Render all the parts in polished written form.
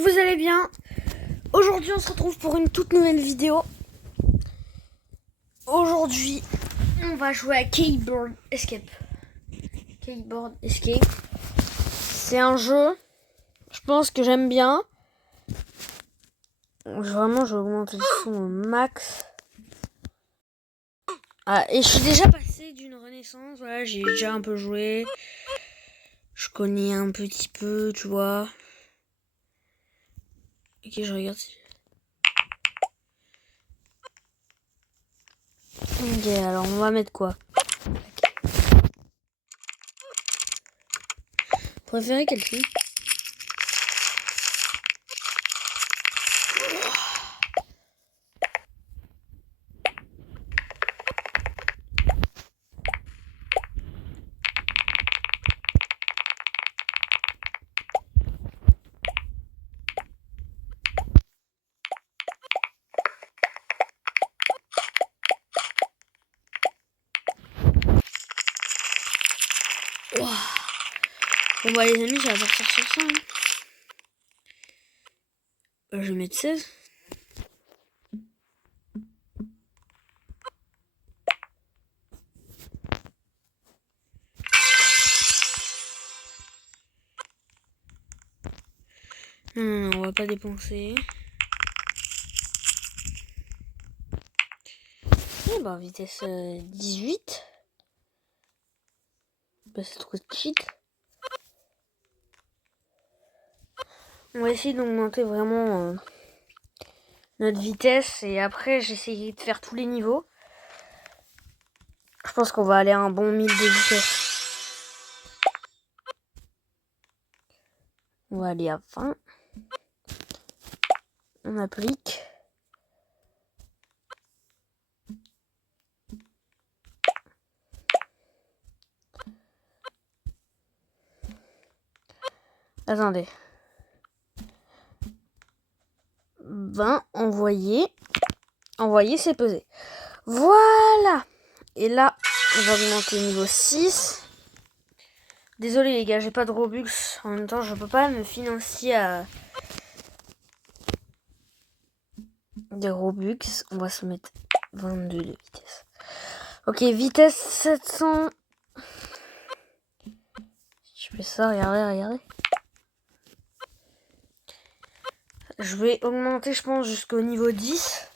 Vous allez bien? Aujourd'hui on se retrouve pour une toute nouvelle vidéo. Aujourd'hui on va jouer à Keyboard Escape. Keyboard Escape. C'est un jeu, je pense que j'aime bien. Vraiment je vais augmenter le son au max. Ah, et je suis déjà passé d'une renaissance, voilà, j'ai déjà un peu joué. Je connais un petit peu, tu vois. Ok, je regarde. Ok, alors on va mettre quoi? Préférez quel film? Wow. Bon bah les amis, ça va partir sur ça. Hein. Je vais mettre 16. Non, on va pas dépenser. Et bah vitesse 18. Bah c'est trop cheat. On va essayer d'augmenter vraiment notre vitesse. Et après j'essaye de faire tous les niveaux. Je pense qu'on va aller à un bon 1000 de vitesse. On va aller à 20. On applique. Attendez. 20, envoyer. Envoyer, c'est peser. Voilà. Et là, on va augmenter au niveau 6. Désolé les gars, j'ai pas de Robux. En même temps, je peux pas me financer à des Robux. On va se mettre 22 de vitesse. Ok, vitesse 700. Je fais ça, regardez. Je vais augmenter, je pense, jusqu'au niveau 10.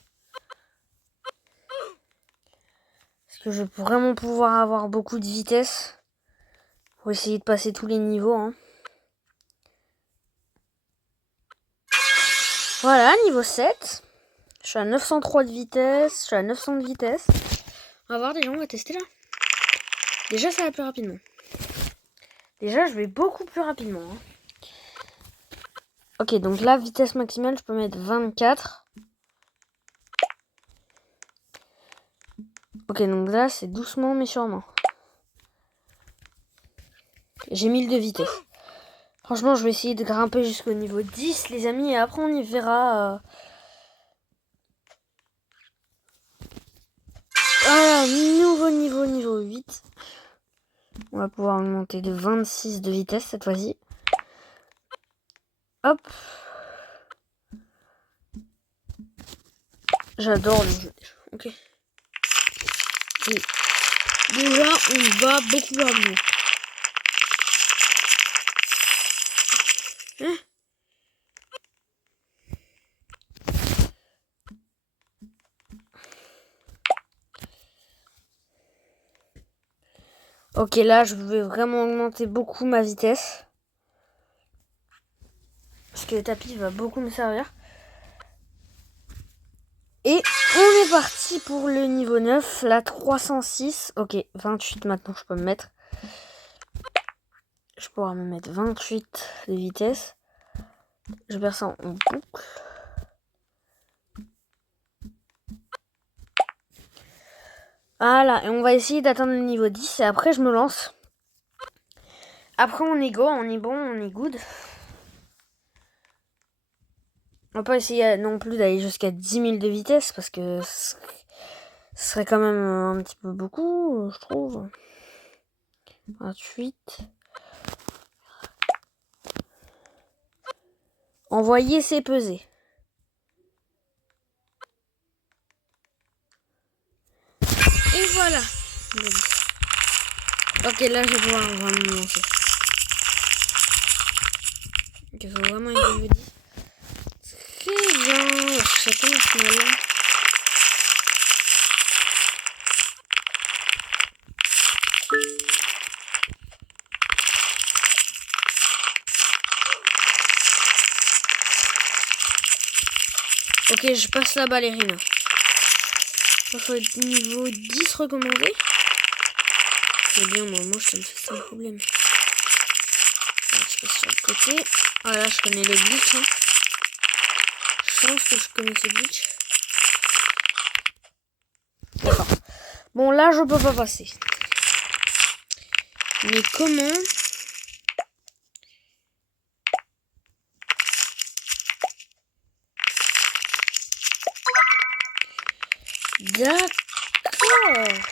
Parce que je vais vraiment pouvoir avoir beaucoup de vitesse. Pour essayer de passer tous les niveaux. Hein. Voilà, niveau 7. Je suis à 903 de vitesse. Je suis à 900 de vitesse. On va voir déjà, on va tester là. Déjà, ça va plus rapidement. Déjà, je vais beaucoup plus rapidement. Hein. Ok, donc là, vitesse maximale, je peux mettre 24. Ok, donc là, c'est doucement mais sûrement. J'ai 1000 de vitesse. Franchement, je vais essayer de grimper jusqu'au niveau 10, les amis, et après, on y verra. Voilà, niveau 8. On va pouvoir monter de 26 de vitesse cette fois-ci. Hop. J'adore le jeu. Ok. Et déjà, on va beaucoup rapidement. Hein? Ok, là, je vais vraiment augmenter beaucoup ma vitesse. Parce que le tapis va beaucoup me servir. Et on est parti pour le niveau 9, la 306. Ok, 28 maintenant, je peux me mettre. Je pourrais me mettre 28 de vitesse. Je perds ça en boucle. Voilà, et on va essayer d'atteindre le niveau 10 et après je me lance. Après on est go, on est bon, on est good. On va pas essayer non plus d'aller jusqu'à 10 000 de vitesse parce que ce serait quand même un petit peu beaucoup, je trouve. 28. Envoyer, c'est peser. Et voilà. Ok, là, je vais pouvoir vraiment me lancer. Il faut vraiment une niveau 10. Très bien. Chacun se met là. Ok, je passe la ballerina. Il faut être niveau 10 recommandé. C'est bien, moi je te le fais sans problème. Alors, je passe sur le côté. Ah là, je connais le glitch. Hein. Je pense que je connais ce glitch. D'accord. Bon, là, je peux pas passer. Mais comment? D'accord.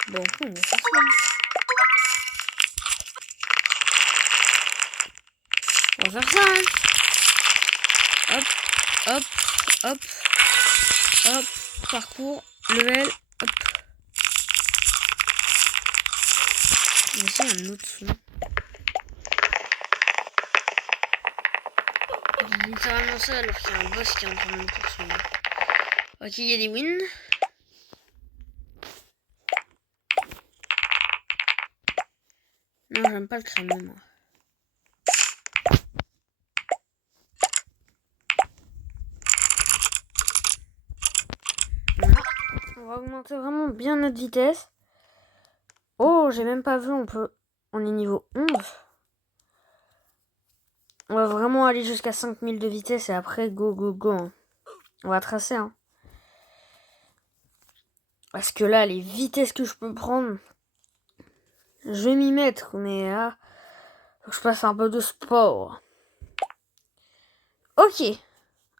Bon, on va faire ça. On va faire ça. Hein. Hop, hop, hop, hop. Parcours, level, hop. Ici, un autre son. Littéralement ça alors qu'il y a un boss qui est en train de me poursuivre. Ok, il y a des wins. Non, j'aime pas le crème, moi. Voilà. On va augmenter vraiment bien notre vitesse. Oh, j'ai même pas vu, on est niveau 11. On va vraiment aller jusqu'à 5000 de vitesse et après, go, go, go. Hein. On va tracer. Hein. Parce que là, les vitesses que je peux prendre, je vais m'y mettre. Mais là, faut que je fasse un peu de sport. Ok.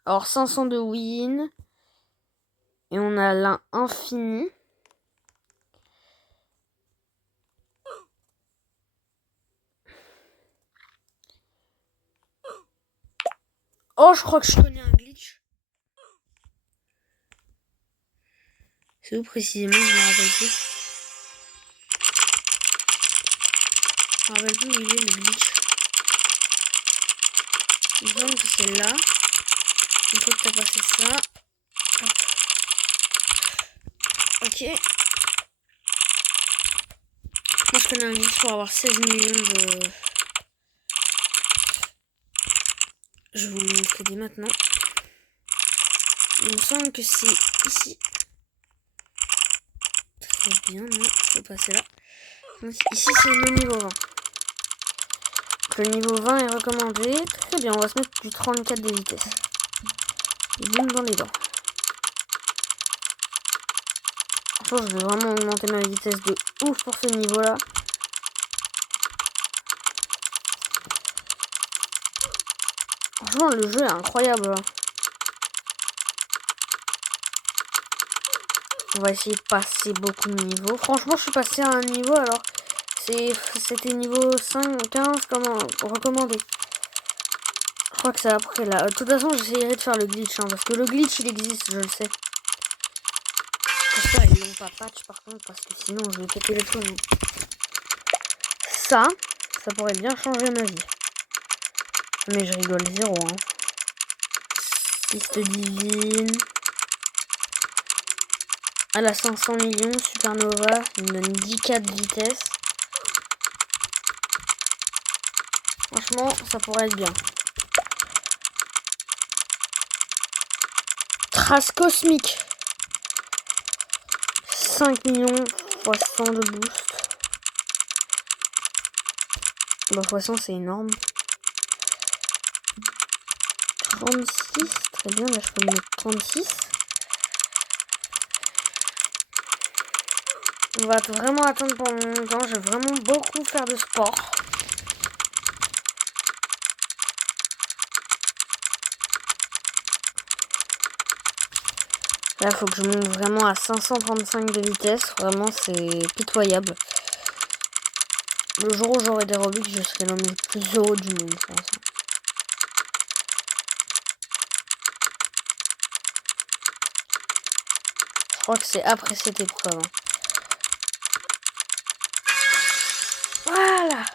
Alors, 500 de win. Et on a l'infini. Oh, je crois que je connais un glitch. C'est où précisément? Je me rappelle plus. Je me rappelle plus où il est le glitch. Il me semble que c'est là. Une fois que t'as passé ça. Hop. Ok. Moi je connais un glitch pour avoir 16 millions de... Je vais vous le montrer dès maintenant. Il me semble que c'est ici. Très bien, non, faut passer là. Donc, ici c'est le niveau 20. Donc, le niveau 20 est recommandé. Très bien, on va se mettre du 34 de vitesse. Et boum dans les dents. Franchement, je vais vraiment augmenter ma vitesse de ouf pour ce niveau-là. Franchement, le jeu est incroyable. Hein. On va essayer de passer beaucoup de niveaux. Franchement, je suis passé à un niveau, alors c'était niveau 5, 15, comment recommandé. Je crois que c'est après là. De toute façon, j'essayerai de faire le glitch, hein, parce que le glitch, il existe, je le sais. J'espère qu'ils l'ont pas patch, par contre, parce que sinon, je vais péter le truc. Ça pourrait bien changer ma vie. Mais je rigole, zéro, hein. Piste divine. À la 500 millions, Supernova, il me donne 10K de vitesse. Franchement, ça pourrait être bien. Trace cosmique. 5 millions fois 100 de boost. Bah, fois 100, c'est énorme. 36, très bien, là je peux mettre 36. On va vraiment attendre pendant longtemps, je vais vraiment beaucoup faire de sport. Là, il faut que je monte vraiment à 535 de vitesse, vraiment c'est pitoyable. Le jour où j'aurai des Robux, je serai l'homme le plus heureux du monde, je pense. crois que c'est après cette épreuve. Hein. Voilà.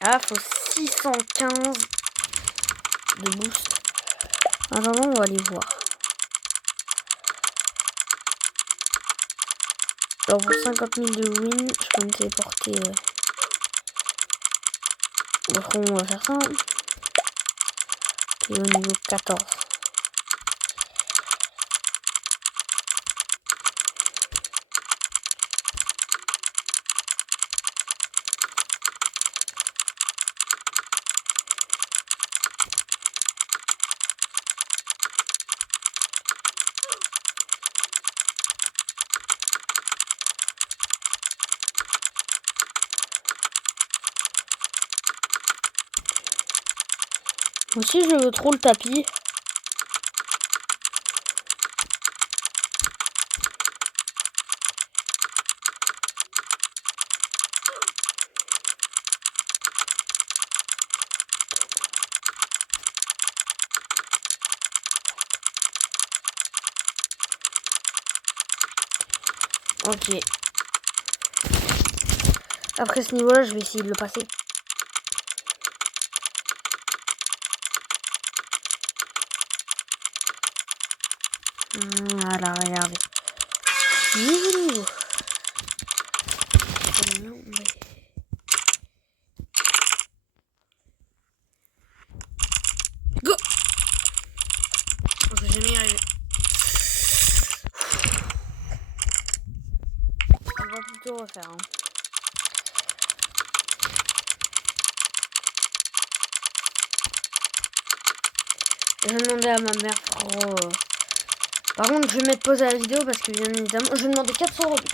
Ah, faut 615 de boost. Attends, on va aller voir. Alors pour 50 000 de win, je peux me téléporter. On va faire ça. Et au niveau 14. Moi aussi je veux trop le tapis. Ok. Après ce niveau-là, je vais essayer de le passer. Voilà, regardez. Niveau. Go! Je vais jamais y arriver. On va plutôt refaire. Hein. Je vais demander à ma mère pour... Par contre, je vais mettre pause à la vidéo parce que bien évidemment, je vais demander 400 Robux.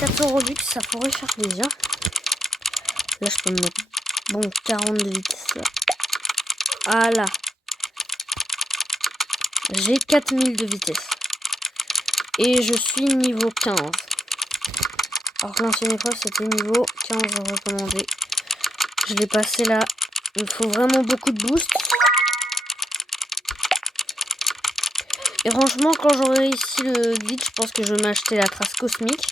400 Robux, ça pourrait faire plaisir. Là, je peux me mettre... Bon, 40 de vitesse là. Voilà. J'ai 4000 de vitesse. Et je suis niveau 15. Alors que l'ancienne épreuve, c'était niveau 15 recommandé. Je l'ai passé là. Il faut vraiment beaucoup de boost. Et franchement, quand j'aurai réussi le glitch, je pense que je vais m'acheter la trace cosmique.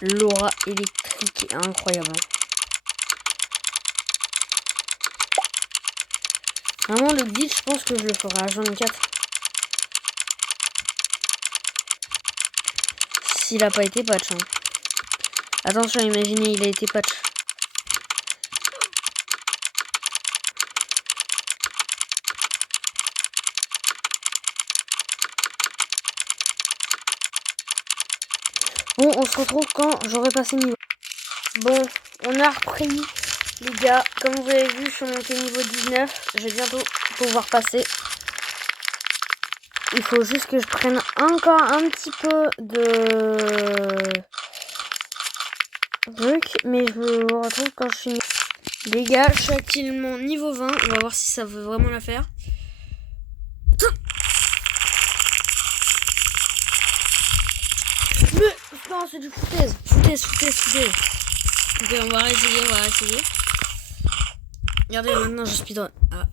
L'aura électrique est incroyable. Vraiment, le glitch, je pense que je le ferai à 24. S'il n'a pas été patch. Hein. Attention, imaginez, il a été patch. Bon, on se retrouve quand j'aurai passé niveau. Bon, on a repris, les gars. Comme vous avez vu, je suis monté niveau 19. Je vais bientôt pouvoir passer. Il faut juste que je prenne encore un petit peu de truc. Mais je vous retrouve quand je finis. Les gars, je suis actuellement niveau 20. On va voir si ça veut vraiment la faire. Non, c'est du foutaise. Foutaise. Ok, on va essayer. Regardez, maintenant je speedrun. Ah.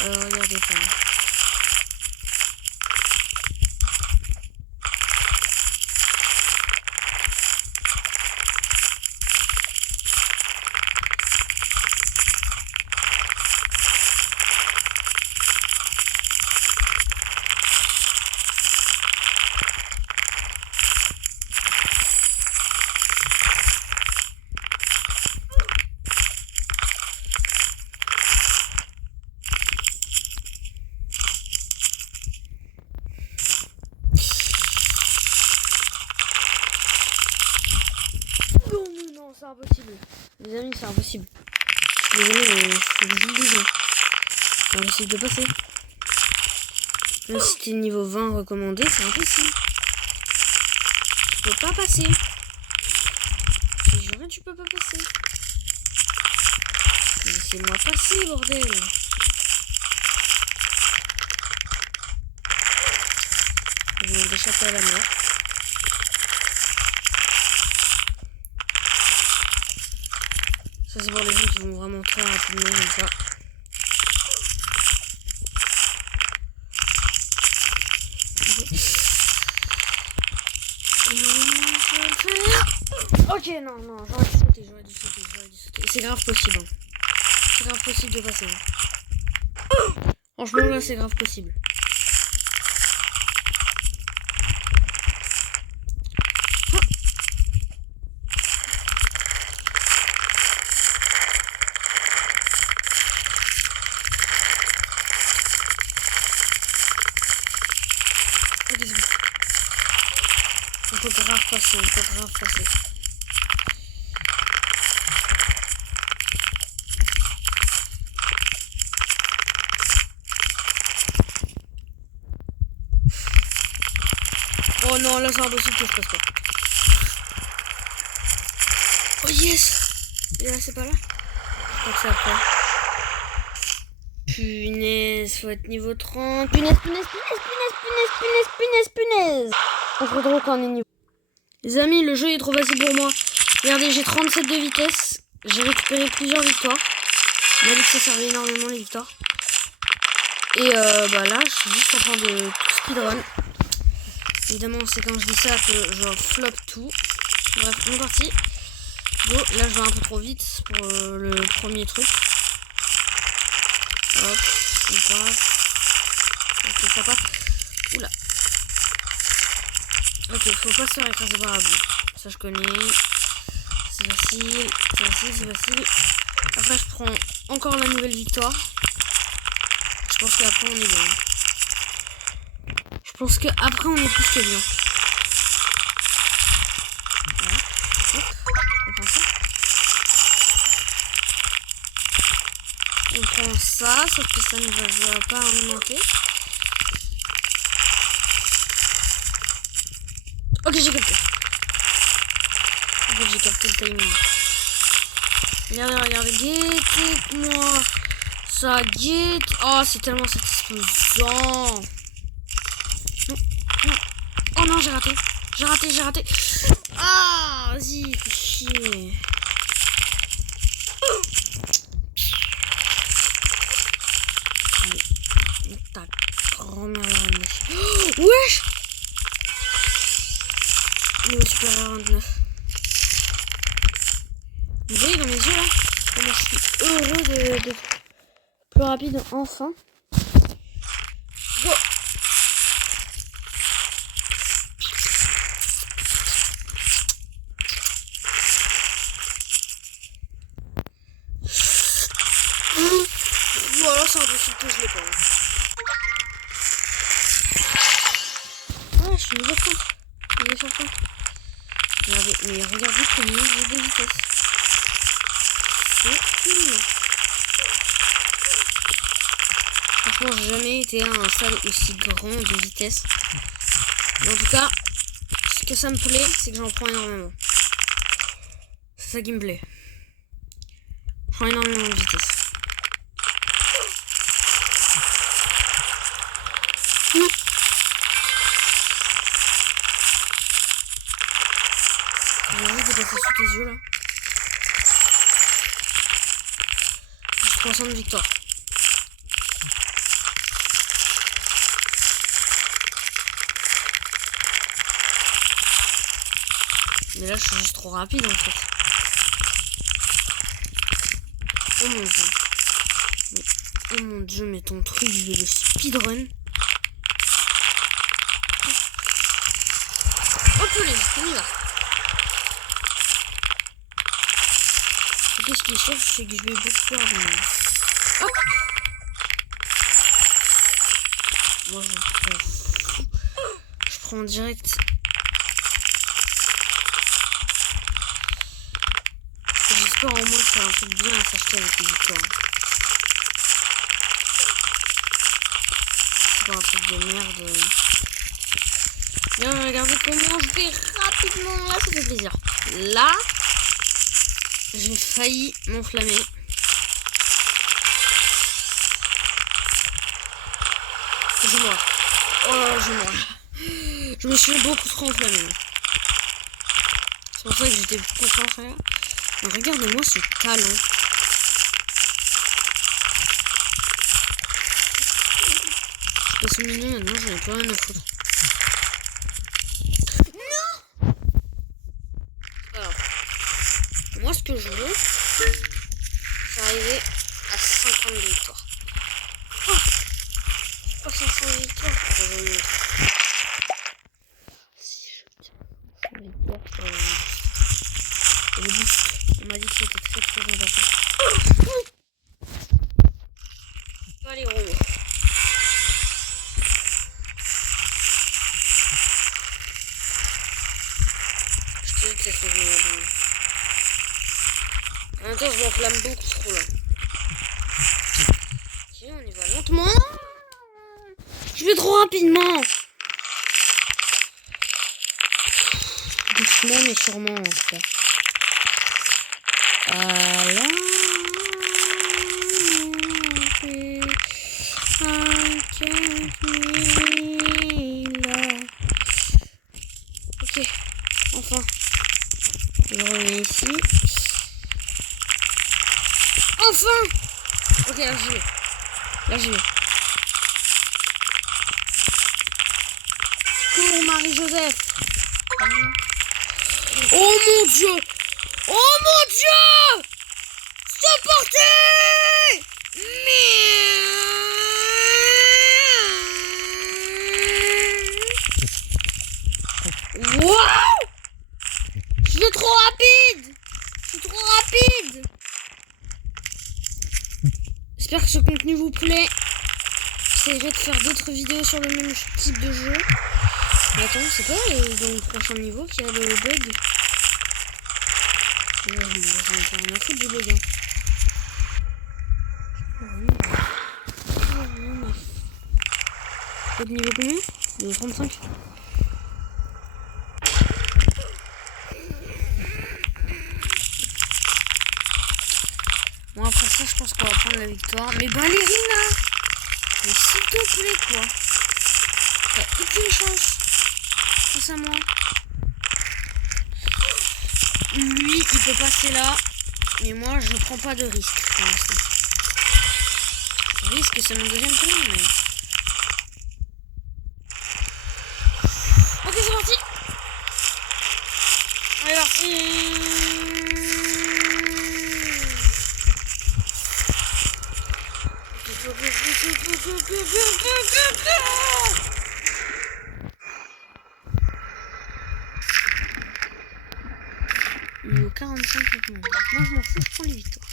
Regardez ça. C'est impossible. Les amis, c'est impossible. Désolé, mais c'est juste c'est impossible de passer. Même si t'es niveau 20 recommandé, c'est impossible. Tu peux pas passer. Je jure, tu peux pas passer. Laissez-moi passer, bordel. Je viens d'échapper à la mer. Ça c'est pour les gens qui vont vraiment très rapidement comme ça. Ok, non, j'aurais dû sauter. C'est grave possible. Hein. C'est grave possible de passer. Hein. Franchement, là, c'est grave possible. On peut grave passer. Oh non, là c'est impossible que je passe pas. Oh yes! Et là c'est pas là? Je crois que c'est après. Punaise, faut être niveau 30. Punaise. On se retrouve quand on est niveau. Les amis, le jeu est trop facile pour moi. Regardez, j'ai 37 de vitesse. J'ai récupéré plusieurs victoires. On m'a dit que ça servait énormément les victoires. Et bah là, je suis juste en train de tout speedrun. Évidemment, c'est quand je dis ça que je flop tout. Bref, on est parti. Go, là je vais un peu trop vite pour le premier truc. Hop, on passe. Ok, ça passe. Oula. Ok, faut pas se faire écraser par la boue. Ça je connais. C'est facile. Après je prends encore la nouvelle victoire. Je pense qu'après on est bien. Je pense qu'après on est plus que bien. Voilà. Hop, on prend ça. On prend ça, sauf que ça ne va pas augmenter. Ok, j'ai capté. En fait, j'ai capté le timing. Regardez, guettez-moi. Ça guette. Oh, c'est tellement satisfaisant. Non. Oh non, j'ai raté. Ah, vas-y, fais chier. Ta grand-mère la reine. Wesh! Niveau supérieur 29. Vous voyez dans mes yeux là comment je suis heureux de plus rapide enfin. Go! Voilà, c'est impossible que je l'ai pas. Ah, je suis niveau 30. Il est sur ça. Regardez combien j'ai de vitesse. C'est immense. Franchement, j'ai jamais été à un stade aussi grand de vitesse. Mais en tout cas, ce que ça me plaît, c'est que j'en prends énormément. C'est ça qui me plaît. Je prends énormément de vitesse. J'ai envie de passer sous tes yeux là. J'ai 300 de victoire. Mais là je suis juste trop rapide en fait. Oh mon dieu. Oh mon dieu, mais ton truc je vais le speedrun. Ok, on y va. Ce qui est sûr, c'est que je vais beaucoup plus rapidement. Hop. Moi je prends direct. J'espère au moins que c'est un truc bien à s'acheter avec les victoires. C'est pas un truc de merde. Bien, regardez comment je vais rapidement. Là, ça fait plaisir. Là, j'ai failli m'enflammer. Je meurs. Oh, je meurs. Je me suis beaucoup trop enflammé. C'est pour ça que j'étais concentré. Regarde-moi ce talent. Je passe mignon maintenant, j'en ai pas rien à foutre. Non! Alors, moi ce que je veux, c'est arriver à 50 victoires. Oh, pas 500 victoires. Je vais vous montrer. Si je tiens 500 victoires, ça va me booster. Et le boost, on m'a dit que c'était très très important. Allez, gros mots. Je te dis que ça fait bien. En même temps, je m'enflamme beaucoup trop là. Ok, on y va lentement. Je vais trop rapidement. Doucement mais sûrement en tout cas. Voilà. Ok, enfin. Je reviens ici. Enfin! Ok, là j'y vais. Là j'y vais. Cours Marie-Joseph. Oh mon Dieu! Oh mon Dieu! C'est parti! Waouh! Je suis trop rapide! Je suis trop rapide! J'espère que ce contenu vous plaît. J'essaierai de faire d'autres vidéos sur le même type de jeu. Mais attends, c'est pas dans le prochain niveau qu'il y a le bug? J'en ai rien à foutre du bug. Code niveau combien? Niveau 35. Bon, après ça, je pense qu'on va prendre la victoire. Mais Ballerina! Mais s'il te plaît, quoi. T'as aucune chance. Face à moi. Lui, il peut passer là. Mais moi, je prends pas de risque pour l'instant. Risque, c'est mon deuxième prénom, mais... Ok, c'est parti. On est parti. Niveau 45 maintenant. Moi je m'en fous, je prends les victoires.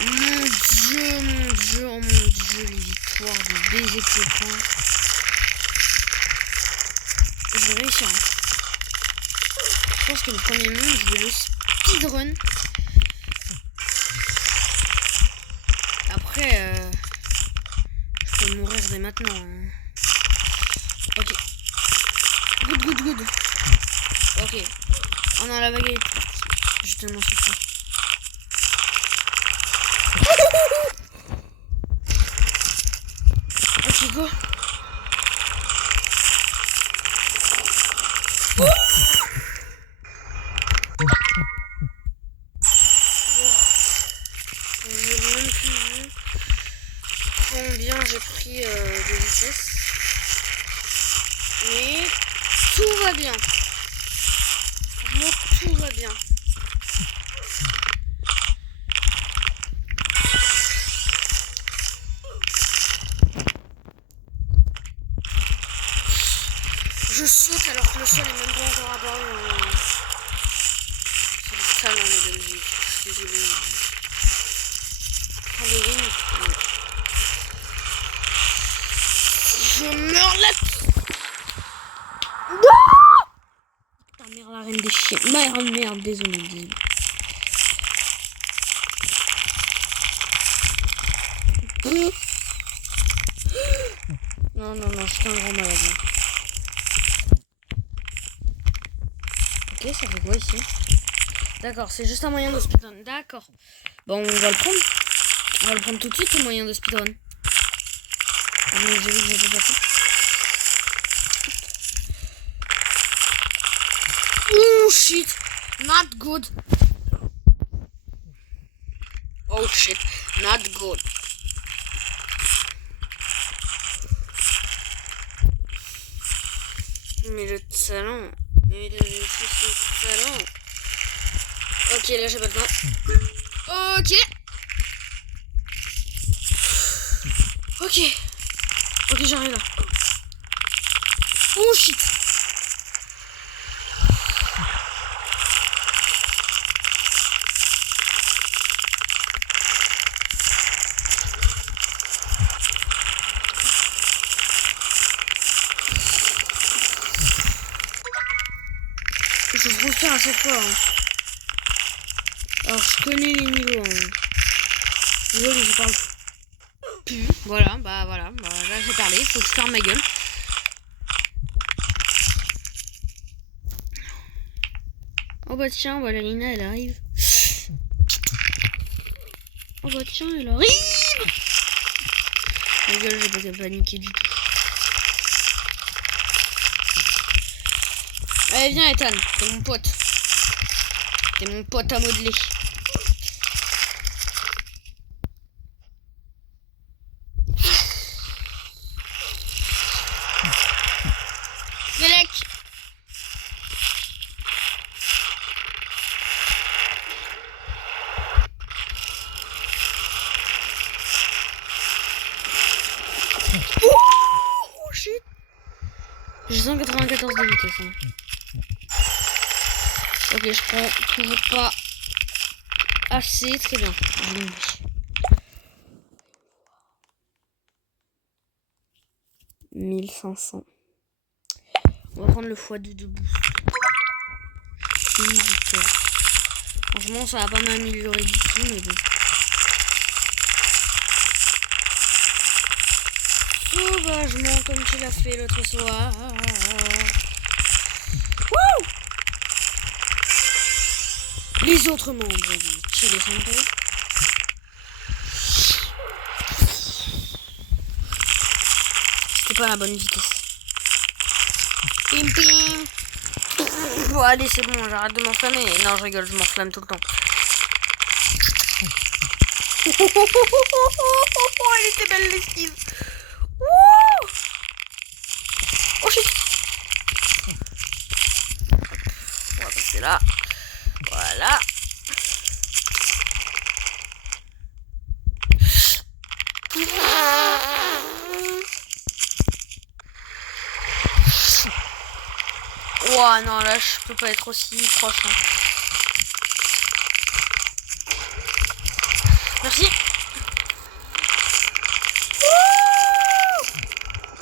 Mon dieu, oh mon dieu, les victoires de baiser copain. Je vais réussir. Hein. Je pense que le premier monde, je vais le speedrun. Après, je peux mourir dès maintenant. Hein. Ok. Good. Ok. Oh non, la baguette. Je te demande ce que ok, go. Combien j'ai pris de vitesse. Mais tout va bien. Vraiment, tout va bien. Je saute alors que le sol est même pas encore apparu. C'est le salon les dungeons. Je suis désolé. Halloween. Je meurs là. Non! Ta mère, la reine des chiens. Merde, désolé. Non, je suis un grand malade. Ok, ça fait quoi ici? D'accord, c'est juste un moyen de speedrun. D'accord. Bon, on va le prendre. On va le prendre tout de suite, le moyen de speedrun. Mais j'ai vu que j'étais passé. Oh shit! Not good! Oh shit! Not good! Mais le talent! Mais le talent! Ok, là j'ai pas le temps. Ok! Ok! Ok, j'arrive là. Oh shit! Je trouve ça à chaque fois. Hein. Alors je connais les niveaux. Hein. Désolé, je parle plus. Voilà, bah voilà. Bah, là j'ai parlé, faut que je ferme ma gueule. Oh bah tiens, voilà, Lina elle arrive. Oh bah tiens, elle arrive. Ma gueule, j'ai pas paniqué du tout. Allez, viens Ethan, t'es mon pote. T'es mon pote à modeler. Belek. Oh shit. J'ai 194 de vitesse. Hein. Ok, je prends toujours pas assez. Très bien. 1500. On va prendre le x2 de boost. Une victoire. Franchement, ça va pas m'améliorer du tout, mais bon. Sauvagement, comme tu l'as fait l'autre soir. Wouh! Les autres membres du Chili Santo. C'était pas la bonne vitesse. Pim pim. Bon allez c'est bon, j'arrête de m'enflammer. Non je rigole, je m'enflamme tout le temps. Elle était belle l'esquive. Oh shit. On va passer là. Voilà. Ouah non là je peux pas être aussi proche. Hein. Merci.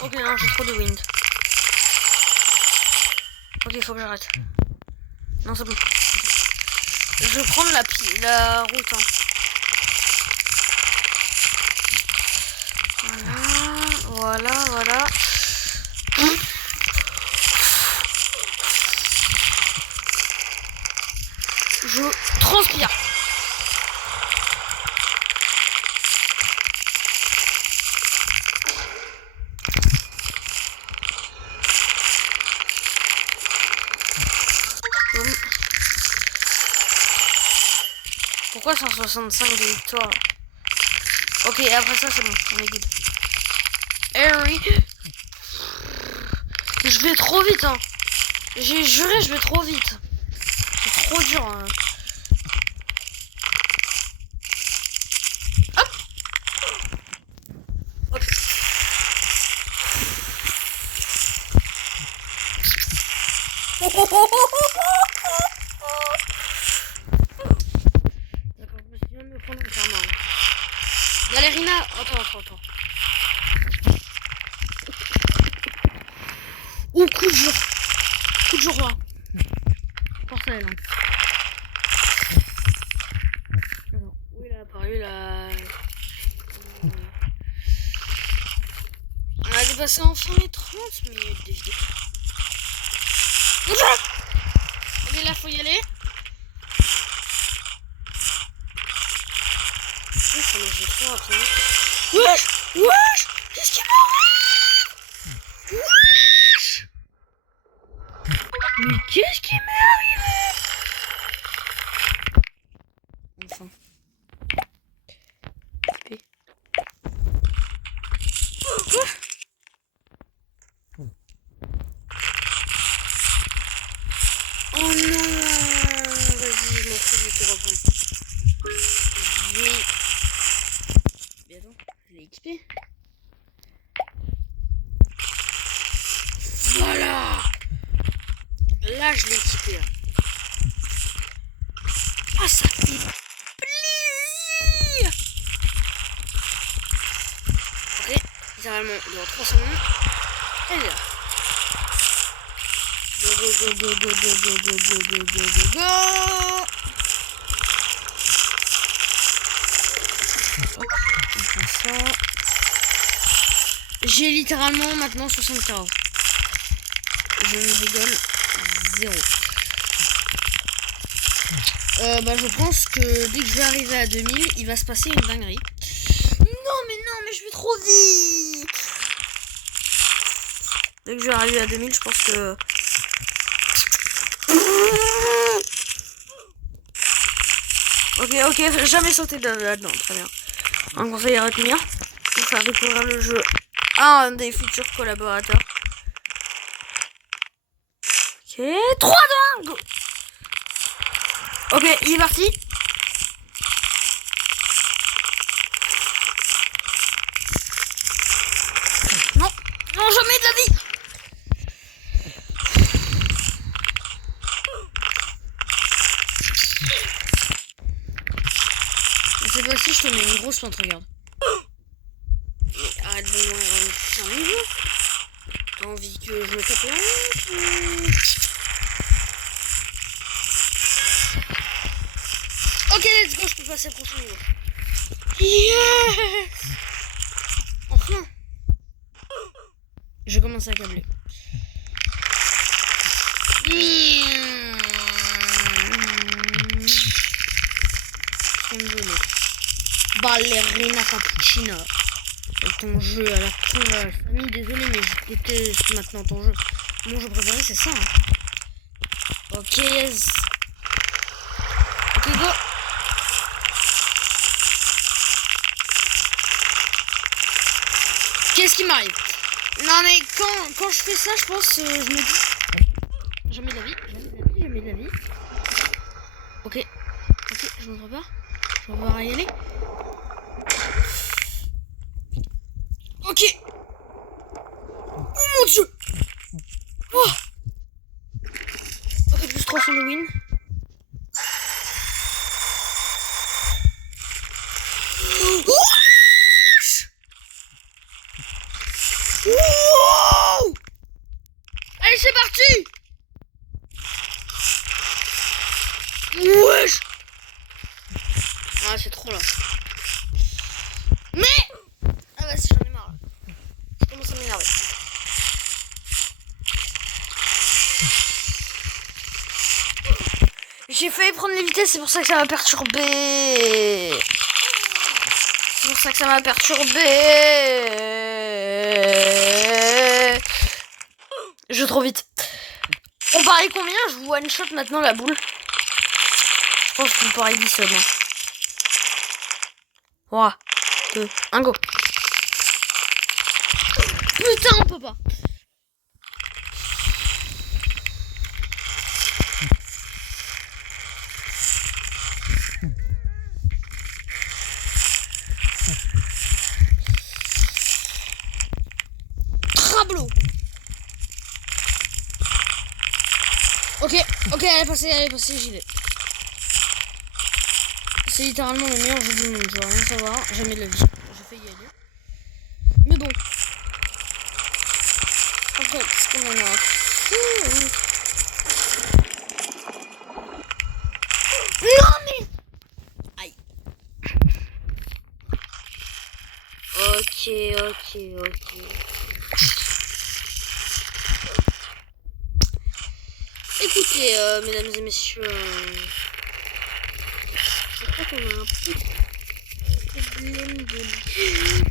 Ok non j'ai trop de wind. Ok il faut que j'arrête. Non c'est bon. Je vais prendre la route. Hein. Voilà. Je transpire. Pourquoi 165 de victoire? Ok, après ça c'est bon, on est good. Harry. Je vais trop vite hein. J'ai juré je vais trop vite. C'est trop dur hein. Hop. Ok. D'accord, je me suis bien me prendre un karma. Galérina, attends. Oh, coup de jour roi. Porcel. Hein. Alors, où il a apparu là? On a dépassé enfin les 30 minutes des vidéos. Ok, là faut y aller. J'ai trop rapidement. Wesh! Qu'est-ce qui m'arrive? Mais qu'est-ce qui m'est arrivé? Enfin. Oh non! Vas-y, je m'en fous, je vais te reprendre. Mais attends, je l'ai équipé. Voilà! Là, je l'ai équipé. Là. Ah, ça fait plaisir! Ok, littéralement, dans 3 secondes, elle est là. Go, go, go, go, go, go, go, go, go, go, go, go, go. Hop, on fait ça. J'ai littéralement maintenant 75. Je ne rigole, 0. Je pense que dès que je vais arriver à 2000, il va se passer une dinguerie. Non, mais je vais trop vite. Dès que je vais arriver à 2000, je pense que... Ok, jamais sauter là-dedans, très bien. Un conseil à retenir pour faire découvrir le jeu à un des futurs collaborateurs. Ok, 3, 2, 1, go. Ok, il est parti. Non, jamais de la vie. Cette fois-ci, je te mets une grosse pente, regarde. Arrête de me faire un niveau. T'as envie que je tape là? Ok, let's go, je peux passer au prochain niveau. Yes! Enfin! Je commence à câbler. Ballerina cappuccina. Et ton jeu à la con, la famille, désolé, mais je déteste maintenant ton jeu. Mon jeu préféré, c'est ça. Hein. Ok, yes. Ok, go. Qu'est-ce qui m'arrive? Non, mais quand je fais ça, je pense, je me dis... Jamais de la vie. Ok, je me prépare. Je vais pouvoir y aller. Ok. Oh mon dieu. Oh. Ok, plus 3 sur le win. Wow. Allez, c'est parti. Wesh. Ah, c'est trop là. Mais... Ah vas-y, j'en ai marre là. Je commence à m'énerver. J'ai failli prendre les vitesses, c'est pour ça que ça m'a perturbé. Je vais trop vite. On parie combien? Je vous one shot maintenant la boule. Je pense qu'on parie 10 seulement. 3, 2, 1, go. Putain, on peut pas. Trablo. Ok, elle est passée, j'y vais. C'est littéralement le meilleur jeu du monde, je veux rien savoir, jamais de la vie. J'ai failli y aller. Mais bon. Après, qu'est-ce qu'on en a fait? Non mais... Aïe. Ok. Écoutez, mesdames et messieurs, je crois qu'on a un petit problème de lit.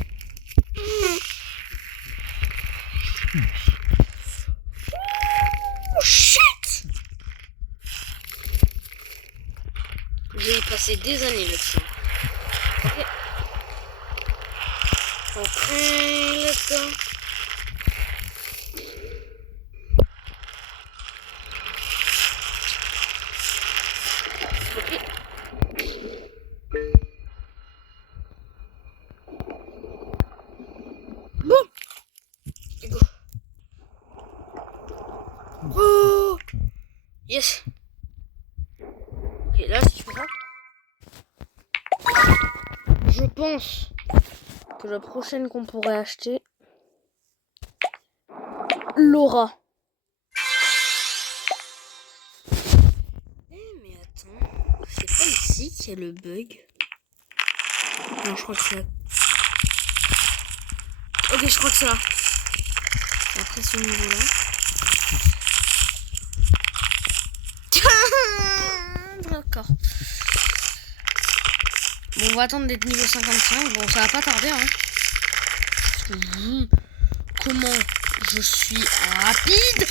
Oh shit! J'ai passé des années là-dessus. Ok. Rentrer là-dedans. Ok. Bon. Et go. Oh. Yes. Ok, là, si tu fais ça, je pense que la prochaine qu'on pourrait acheter, Laura. Mais attends, c'est pas ici qu'il y a le bug. Non, je crois que c'est là. Ok, je crois que c'est là. Et après ce niveau-là. D'accord. Bon, on va attendre d'être niveau 55. Bon, ça va pas tarder, hein. Parce que vu comment je suis rapide.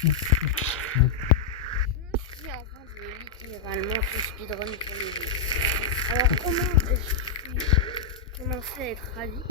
Je suis en train de littéralement tout speedrun pour les jeux. Alors comment je suis commencé à être ravi